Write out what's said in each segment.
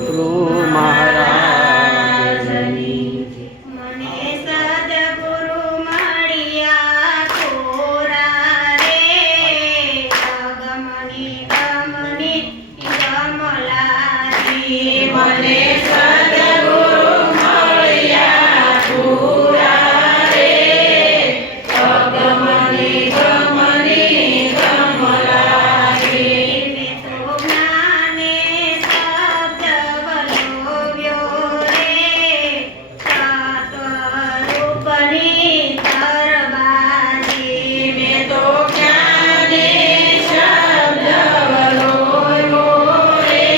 સદગુરુ મહારાજની મને સદગુરુ મળ્યા કોરા રે ગમની ગમની ગમલાજી મને સદગુરુ મળ્યા કોરા રે ગમની ગમની ગમલાજી મેં તો જ્ઞાને શબ્દ વલોવ્યો રે સત્વરૂપની દરબારી મેં તો જ્ઞાને શબ્દ વલોવ્યો રે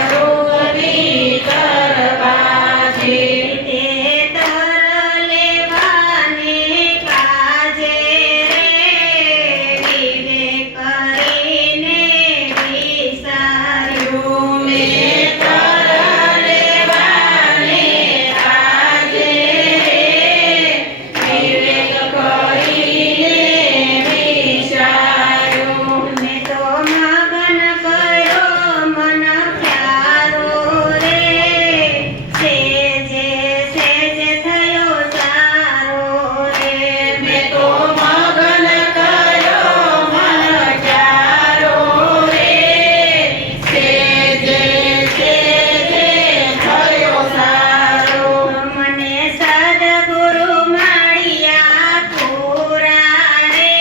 સત્વરૂપની દરબારી તે તર લેવાને કાજે રે વિવેક કરીને વિસાર્યું મેં તર લેવાને કાજે વિવેક કરીને વિસાર્યું મેં તો મગન કર્યો મન પ્યારો રે સેજે સેજે થયો સારો રે મેં તો મગન કર્યો મન પ્યારો રે સેજે સેજે થયો સારો મને સદગુરુ મળ્યા પૂરા રે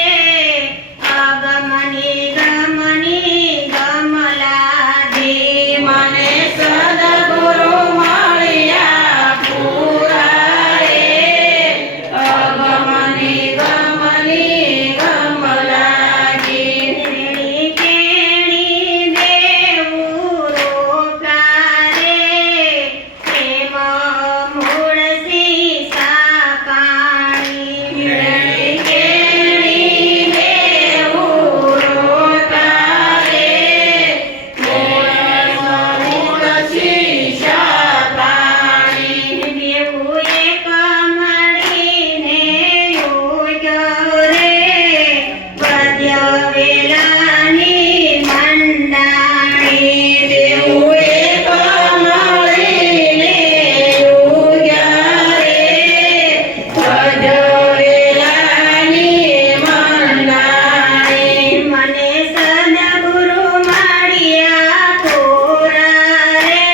અગમની ગમની ગમલાજી મને સદગુરુ મળ્યા પૂરા રે અગમની ગમની ગમલાજી કેણી કેણી દેવું રોપલા રે પ્રેમ મૂળ સીસા પાણી કેણી કેણી દેવું રોપલા રે પ્રેમ મૂળ સીસા પાણી દેવું એક મળીને યોગ્ય રે પદ્ય વેલાની મંડાણી દેવું એક મળીને યોગ્ય રે પદ્ય વેલાની મંડાણી મને સદગુરુ મળ્યા કોરા રે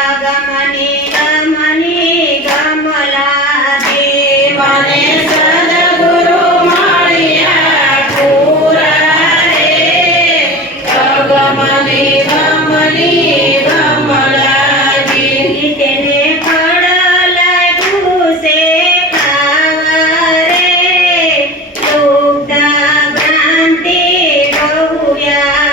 અગમની ગમની ગમલાજી મને સદગુરુ મળ્યા કોરા રે અગમની ગમની ગમલાજી તેને ફળ લાગ્યું છે ખાવા રે દુગ્ધ ભ્રાંતિ બહુ વ્યાપી